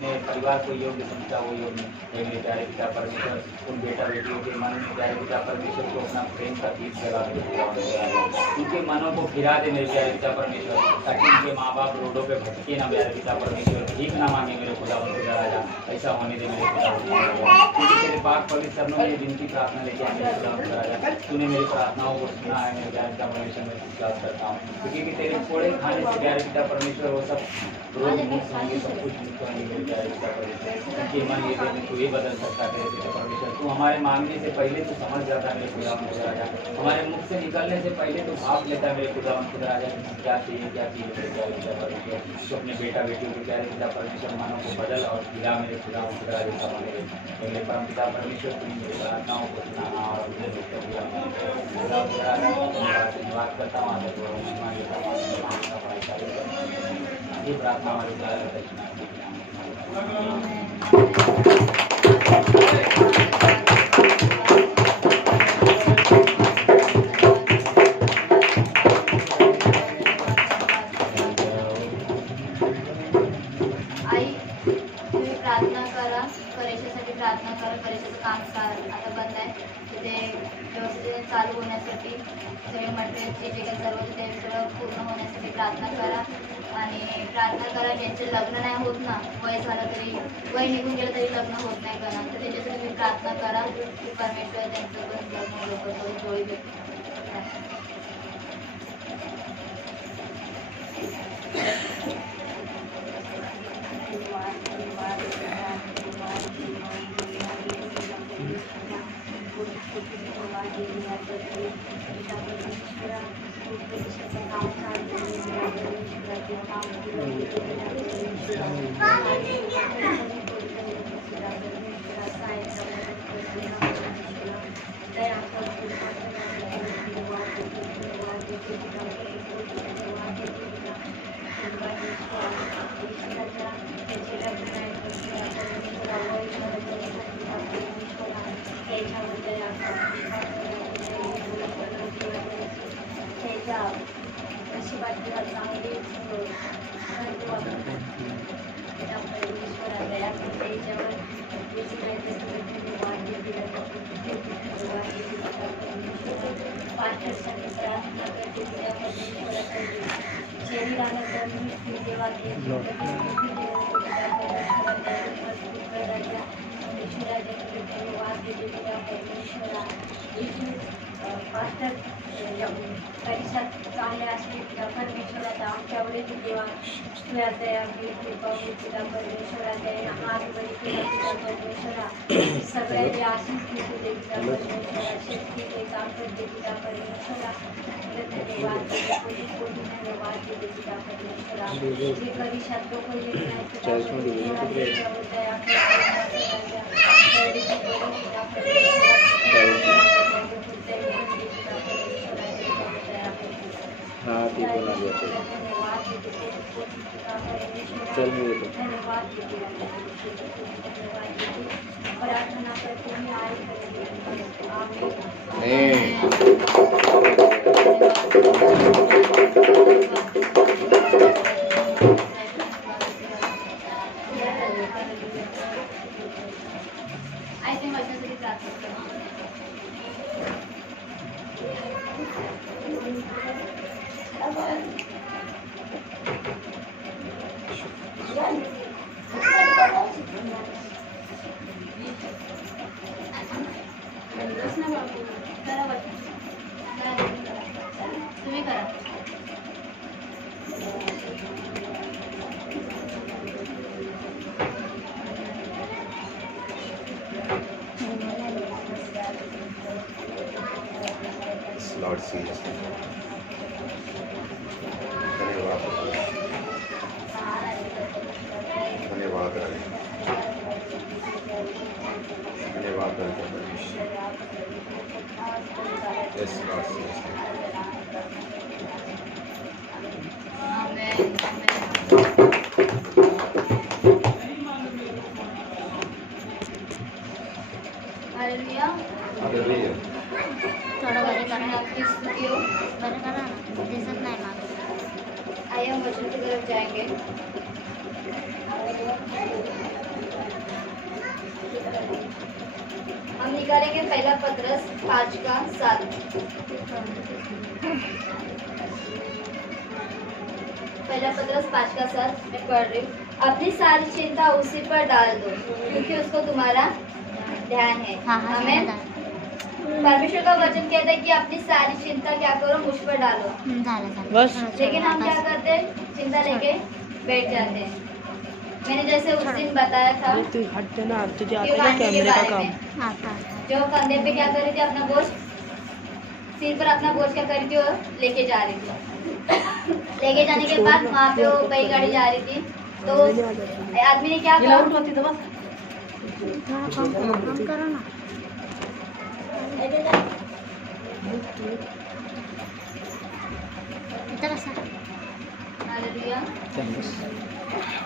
अपने परिवार को योग्य समझता वो योग्य है। मेरे प्यारे पिता परमेश्वर, उन बेटा बेटियों के मन में प्यारे पिता परमेश्वर को अपना प्रेम का दीप जला दे, उनके मनों को फिरा दे मेरे प्यारे पिता परमेश्वर, ताकि उनके माँ बाप रोडों पे भटके ना मेरे पिता परमेश्वर, भीख ना मांगे मेरे खुदा खुदा राजा, ऐसा होने दे मेरे खुदा क्योंकि तेरे पाक पवित्र चरणों में विनती प्रार्थना लेके आए मेरे खुदा खुदा राजा। तूने मेरी प्रार्थनाओं को सुना है मेरे प्यारे पिता परमेश्वर, मैं विश्वास करता हूँ क्योंकि तेरे फोड़े खाने से प्यारे पिता परमेश्वर वो सब रोग मुक्त होंगे, सब कुछ मुक्त होंगे मेरे प्यारे पिता परमेश्वर। उनके मन ये देने तू ये बदल सकता है तेरे पिता परमेश्वर, तू हमारे मांगने से पहले तो समझ जाता है मेरे खुदा खुदा राजा, हमारे मुख से निकलने से पहले तो भाप लेता है मेरे खुदा खुदा राजा क्या चाहिए मेरे प्यारे पिता परमेश्वर। तो अपने बेटा बेटियों के प्यारे पिता परमेश्वर मानों को बदल और खिला मेरे खुदा खुदा राजा मेरे परम पिता परमेश्वर, तुम मेरी प्रार्थनाओं को सुनाना और अपने धन्यवाद करता हूँ, ये प्रार्थना हमारी प्रार्थना करा, परीक्षेचं काम आता बंद आहे, तिथे व्यवस्थित चालू होण्यासाठी सगळे मटेरियलचे जे काही सर्व ते सगळं पूर्ण होण्यासाठी प्रार्थना करा आणि प्रार्थना करा ज्यांचे लग्न नाही होत ना, वय झालं तरी वय निघून गेलं तरी लग्न होत नाही करा, तर त्याच्यासाठी तुम्ही प्रार्थना करा की परमेश्वर त्यांचं पण लग्न लवकर जोडी देतो. परिषद चांगले असले परमेश्वराचा आमच्याकडे देवा तुझ्या परमेश्वराच्या हात बरी परमेश्वरा सगळ्या आशीष देते परमेश्वरा शक्तीचे काम करते तुझ्या परमेश्वरा धन्यवाद देते तुझ्या परमेश्वरा जे परिषद हाँ ठीक बना दिया चल मेरे को ऐसे माझ्यासाठी प्रार्थना तुम्ही करा. Lord Jesus. धन्यवाद धन्यवाद धन्यवाद Yes, Lord Jesus. Amen. Hallelujah. Hallelujah. थोडं बरे करा आपकी स्तुति हो, बरे करा ना, दिसत नाही मला. आइए हम वचन की तरफ जाएंगे. निकालेंगे पहला पत्रस 5 का 7। पहला पत्रस 5 का 7 मैं पढ़ रही हूँ। अपनी सारी चिंता उसी पर डाल दो क्योंकि उसको तुम्हारा ध्यान है। हमें परमेश्वर का वचन कहता है कि अपनी सारी चिंता क्या करो, मुझ पर डालो। बस लेकिन हम क्या करते हैं, चिंता लेके बैठ जाते हैं। मैंने जैसे उस दिन बताया था तू हट जाना, तुझे कि आता है कांधे के कैमरे का बारे काम। में, जो कंधे पे क्या कर रही थी, अपना बोझ सिर पर अपना बोझ क्या कर रही थी और लेके जा रही थी। लेके जाने के बाद वहाँ पे वो बैलगाड़ी जा रही थी, तो आदमी ने क्या कहा, हालेलुया।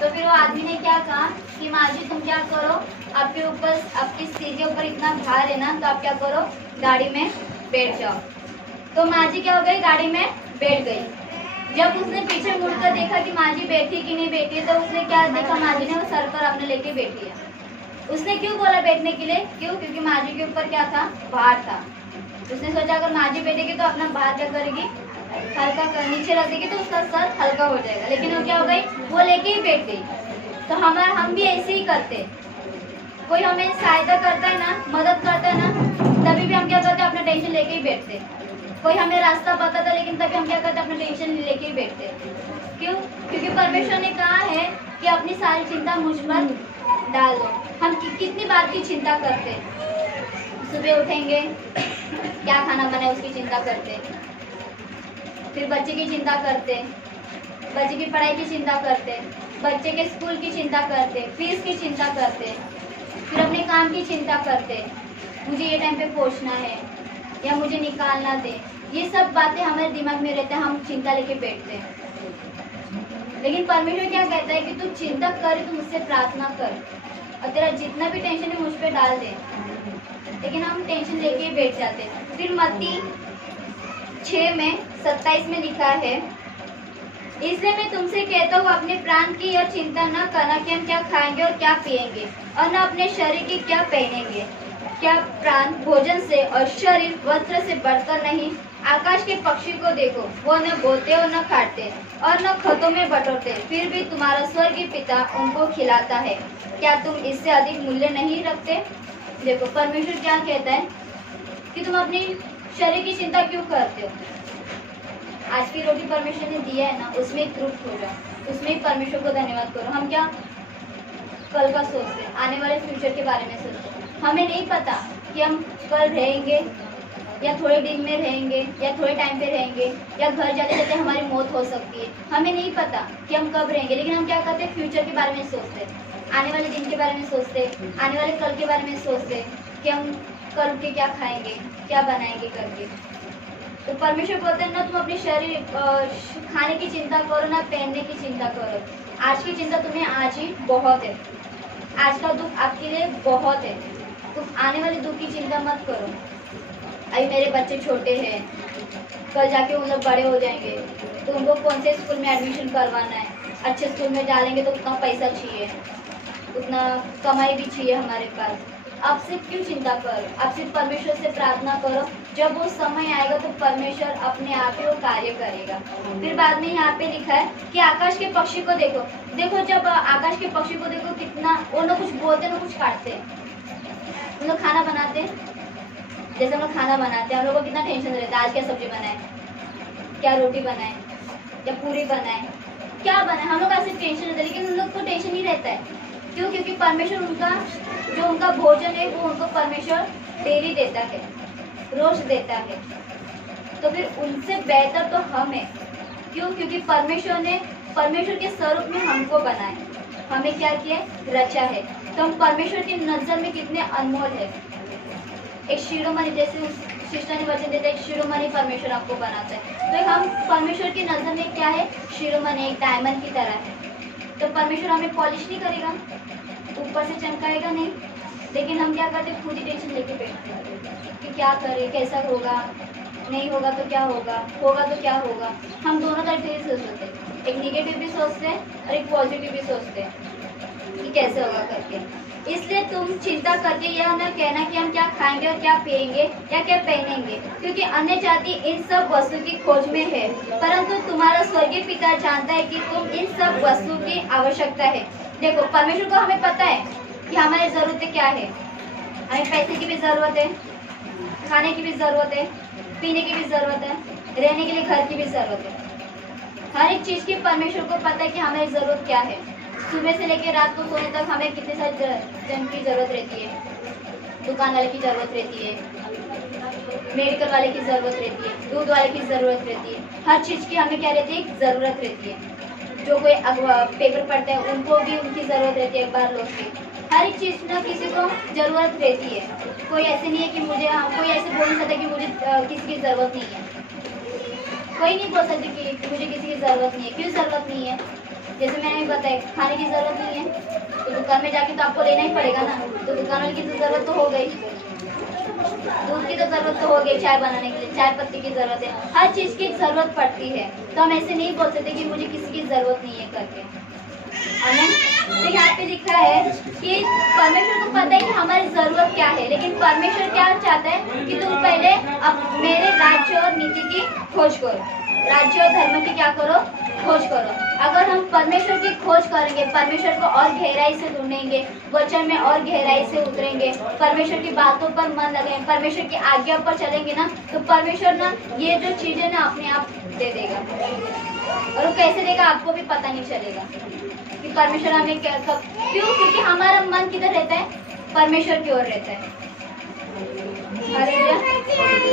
तो फिर वो आदमी ने क्या कहा कि माँ जी तुम क्या करो, आपके ऊपर, आपके सिर के ऊपर इतना भार है ना, तो आप क्या करो, गाड़ी में बैठ जाओ। तो माँ जी क्या हो गई, गाड़ी में बैठ गई। जब उसने पीछे मुड़कर देखा कि माँ जी बैठी कि नहीं बैठी, तो उसने क्या देखा, माँ जी ने वो सर पर अपने लेके बैठी है। उसने क्यों बोला बैठने के लिए, क्यों, क्योंकि माँ जी के ऊपर क्या था, भार था। उसने सोचा अगर माँ जी बैठेगी तो अपना भार क्या करेगी, हल्का कर नीचे रख देगी तो उसका सर हल्का हो जाएगा। लेकिन वो क्या हो गई, वो लेके ही बैठ गई। तो हम भी ऐसे ही करते, कोई हमें सहायता करता है ना, मदद करता है ना, तभी भी हम क्या करते हैं, अपना टेंशन लेके ही बैठते। कोई हमें रास्ता बताता लेकिन तभी हम क्या करते हैं, अपना टेंशन लेके ही बैठते। क्यों, क्योंकि परमेश्वर ने कहा है कि अपनी सारी चिंता मुझ पर डाल दो। हम कितनी बात की चिंता करते, सुबह उठेंगे क्या खाना बनाए उसकी चिंता करते, फिर बच्चे की चिंता करते, बच्चे की पढ़ाई की चिंता करते, बच्चे के स्कूल की चिंता करते, फीस की चिंता करते, फिर अपने काम की चिंता करते, मुझे ये टाइम पे पहुंचना है या मुझे निकालना दे। ये सब बातें हमारे दिमाग में रहते हैं, हम चिंता लेके बैठते हैं। लेकिन परमेश्वर क्या कहता है कि तू चिंता कर, तू मुझसे प्रार्थना कर और तेरा जितना भी टेंशन है मुझ पे डाल दे। लेकिन हम टेंशन लेके ही बैठ जाते हैं। फिर मत्ती 6:27 में लिखा है, इसलिए मैं तुमसे कहता हूँ अपने प्राण की यह चिंता न करना कि हम क्या खाएंगे और क्या पिएंगे, और न अपने शरीर की क्या पहनेंगे। क्या प्राण भोजन से और शरीर वस्त्र से बढ़कर नहीं। आकाश के पक्षी को देखो, वो न बोते और न काटते और न खतों में बटोरते, फिर भी तुम्हारा स्वर्गीय पिता उनको खिलाता है। क्या तुम इससे अधिक मूल्य नहीं रखते। देखो परमेश्वर क्या कहता है कि तुम अपनी शरीर की चिंता क्यों करते हो। आज की रोटी परमेश्वर ने दिया है ना, उसमें तृप्त हो जाओ, उसमें ही परमेश्वर को धन्यवाद करो। हम क्या कल का सोचते हैं, आने वाले फ्यूचर के बारे में सोचते हैं। हमें नहीं पता कि हम कल रहेंगे या थोड़े दिन में रहेंगे या थोड़े टाइम पे रहेंगे या घर जाते जाते हमारी मौत हो सकती है। हमें नहीं पता कि हम कब रहेंगे, लेकिन हम क्या करते हैं, फ्यूचर के बारे में सोचते हैं, आने वाले दिन के बारे में सोचते, आने वाले कल के बारे में सोचते कि हम कल के क्या खाएंगे, क्या बनाएंगे करके। तो परमेश्वर बोलते हैं ना, तुम अपने शरीर खाने की चिंता करो, ना पहनने की चिंता करो। आज की चिंता तुम्हें आज ही बहुत है, आज का दुख आपके लिए बहुत है। तुम आने वाले दुख की चिंता मत करो। अभी मेरे बच्चे छोटे हैं, कल जाके वो लोग बड़े हो जाएंगे, तो उनको कौन से स्कूल में एडमिशन करवाना है, अच्छे स्कूल में डालेंगे तो उतना पैसा चाहिए, उतना कमाई भी चाहिए हमारे पास। आप सिर्फ क्यों चिंता करो, आप सिर्फ परमेश्वर से प्रार्थना करो। जब वो समय आएगा तो परमेश्वर अपने आप ही वो कार्य करेगा। फिर बाद में यहाँ पे लिखा है कि आकाश के पक्षी को देखो। देखो जब आकाश के पक्षी को देखो, कितना वो लोग कुछ बोलते हैं, कुछ काटते हैं। हम लोग खाना बनाते हैं, जैसे हम लोग खाना बनाते हैं, हम लोग को कितना टेंशन रहता है, आज क्या सब्जी बनाए, क्या रोटी बनाए या पूरी बनाए, क्या बनाए, हम लोग ऐसे टेंशन रहता है। लेकिन उन लोग को टेंशन नहीं रहता है, क्यों, क्योंकि परमेश्वर उनका भोजन है वो उनको परमेश्वर डेली देता है, रोज देता है। तो फिर उनसे बेहतर तो हम है। क्यों, क्योंकि परमेश्वर के स्वरूप में हमको बनाए, हमें क्या किया, रचा है। तो हम परमेश्वर की नजर में कितने अनमोल है। एक शिरोमणि, जैसे उस सिस्टर ने वचन देता है, एक शिरोमणि परमेश्वर आपको बनाता है। तो हम परमेश्वर की नजर में क्या है, शिरोमणि, एक डायमंड की तरह है। तो परमेश्वर हमें पॉलिश नहीं करेगा, ऊपर से चमकाएगा नहीं, लेकिन हम क्या करते, खुद ही टेंशन लेके बैठते हैं कि क्या करें, कैसा होगा, नहीं होगा तो क्या होगा, होगा तो क्या होगा। हम दोनों तरीके से सोचते हैं, एक निगेटिव भी सोचते हैं और एक पॉजिटिव भी सोचते हैं। कि कैसे होगा करके। इसलिए तुम चिंता करके यह न कहना कि हम क्या खाएंगे और क्या पिएंगे या क्या पहनेंगे, क्योंकि अन्य जाति इन सब वस्तु की खोज में है, परंतु तुम्हारा स्वर्गीय पिता जानता है कि तुम इन सब वस्तु की आवश्यकता है। देखो, परमेश्वर को हमें पता है कि हमारी जरूरतें क्या है। हमें पैसे की भी जरूरत है, खाने की भी जरूरत है, पीने की भी जरूरत है, रहने के लिए घर की भी जरूरत है। हर एक चीज की परमेश्वर को पता है कि हमारी जरूरत क्या है। सुबह से लेकर रात को सोने तक हमें कितने सारे जन की जरूरत रहती है। दुकान वाले की जरूरत रहती है, मेडिकल वाले की जरूरत रहती है, दूध वाले की जरूरत रहती है। हर चीज की हमें क्या रहती है, जरूरत रहती है। जो कोई पेपर पढ़ते हैं उनको भी उनकी जरूरत रहती है, बाहर लोग की। हर एक चीज ना किसी को जरूरत रहती है। कोई ऐसे नहीं है कि मुझे, कोई ऐसे बोल नहीं सकता कि मुझे किसी की जरूरत नहीं है। कोई नहीं बोल सकते कि मुझे किसी की जरूरत नहीं है। क्यों जरूरत नहीं है? जैसे मैंने बताया, खाने की जरूरत नहीं है तो दुकान में जाके तो आपको लेना ही पड़ेगा ना। तो दुकान वाले की तो जरूरत तो हो गई, दूध की तो जरूरत तो हो गई, चाय बनाने के लिए चाय पत्ती की जरूरत है। हर चीज की जरूरत पड़ती है। तो हम ऐसे नहीं बोल सकते कि मुझे किसी की जरूरत नहीं है करके। आमीन। तो यहाँ पे लिखा है कि परमेश्वर को पता है कि हमारी जरूरत क्या है, लेकिन परमेश्वर क्या चाहता है कि तुम पहले अब मेरे राज्य और नीति की खोज करो, राज्य और धर्म की क्या करो, खोज करो। अगर हम परमेश्वर की खोज करेंगे, परमेश्वर को और गहराई से ढूंढेंगे, वचन में और गहराई से उतरेंगे, परमेश्वर की बातों पर मन लगाएंगे, परमेश्वर की आज्ञा पर चलेंगे ना, तो परमेश्वर ना ये जो चीजें ना अपने आप दे देगा। और वो कैसे देगा आपको भी पता नहीं चलेगा कि परमेश्वर हमें क्या कब, क्यों? क्योंकि हमारा मन किधर रहता है, परमेश्वर की ओर रहता है। हालेलुया।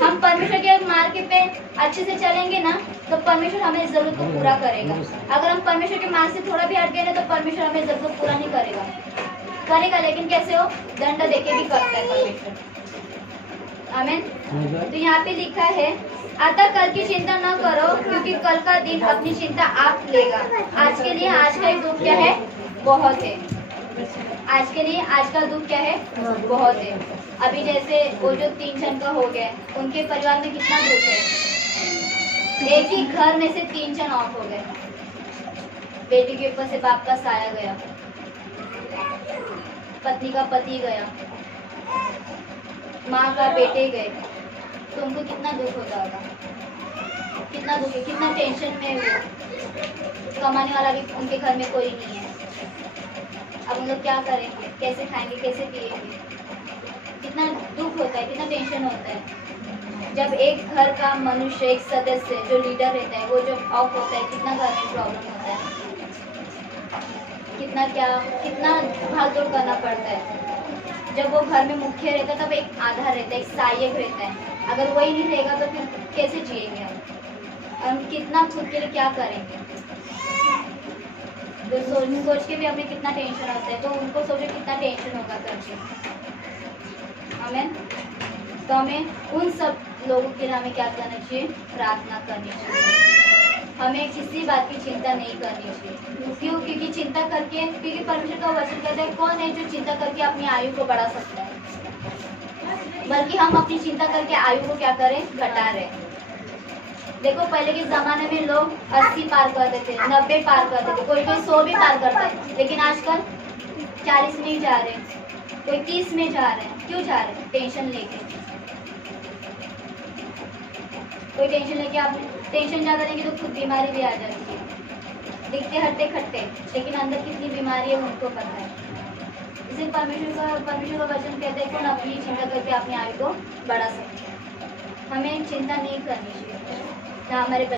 हम परमेश्वर के मार्ग पे अच्छे से चलेंगे ना, तो परमेश्वर हमें जरूरत को पूरा करेगा। अगर हम परमेश्वर के मार्ग से थोड़ा भी हट गए ना, तो परमेश्वर हमें जरूरत को पूरा नहीं करेगा। लेकिन कैसे हो? दंड देके भी करता है परमेश्वर। आमीन। तो यहाँ पे लिखा है, अतः कल की चिंता न करो, क्योंकि कल का दिन अपनी चिंता आप लेगा। आज के लिए आज का दुख क्या है, बहुत है। आज के लिए आज का दुख क्या है, बहुत है। अभी जैसे वो जो 3 जन का हो गया, उनके परिवार में कितना दुख है। एक ही घर में से 3 जन ऑफ हो गए। बेटी के ऊपर से बाप का साया गया, पत्नी का पति गया, माँ का बेटे गए। तो उनको कितना दुख होता होगा, कितना दुख है, कितना टेंशन में वो। कमाने वाला भी उनके घर में कोई नहीं है। अब उन लोग क्या करेंगे, कैसे खाएंगे, कैसे पिएंगे? कितना दुख होता है, कितना टेंशन होता है। जब एक घर का मनुष्य, एक सदस्य जो लीडर रहता है, वो जब ऑफ होता है, कितना घर में प्रॉब्लम होता है, कितना भाग दौड़ करना पड़ता है। जब वो घर में मुख्य रहता है, तब एक आधार रहता है, एक सहायक रहता है। अगर वही नहीं रहेगा तो फिर कैसे जिएंगे हम कितना खुद के लिए क्या करेंगे? तो सोच के भी हमें कितना टेंशन होता है, तो उनको सोचो कितना टेंशन होगा करके। हमें तो हमें उन सब लोगों के लिए हमें क्या करना चाहिए, प्रार्थना करनी चाहिए। हमें किसी बात की चिंता नहीं करनी चाहिए। क्यों? क्योंकि चिंता करके, क्योंकि परमेश्वर का वचन कहता है, कौन है जो चिंता करके अपनी आयु को बढ़ा सकता है? बल्कि हम अपनी चिंता करके आयु को क्या करें, घटा रहे। देखो, पहले के जमाने में लोग 80 पार करते थे, 90 पार करते थे, कोई 100 भी पार करता है। लेकिन आजकल 40 में ही जा रहे हैं, कोई 30 में जा रहे हैं। क्यों जा रहे हैं? टेंशन लेके। कोई टेंशन लेके, आप टेंशन ज्यादा लेंगे तो खुद बीमारी भी आ जाती है। दिखते हट्टे खट्टे, लेकिन अंदर कितनी बीमारी है उनको पता है। इसलिए परमेश्वर का वचन कहते हैं, कौन अपनी चिंता करके अपनी आयु को बढ़ा सकते हैं। हमें चिंता नहीं करनी चाहिए, ना हमारे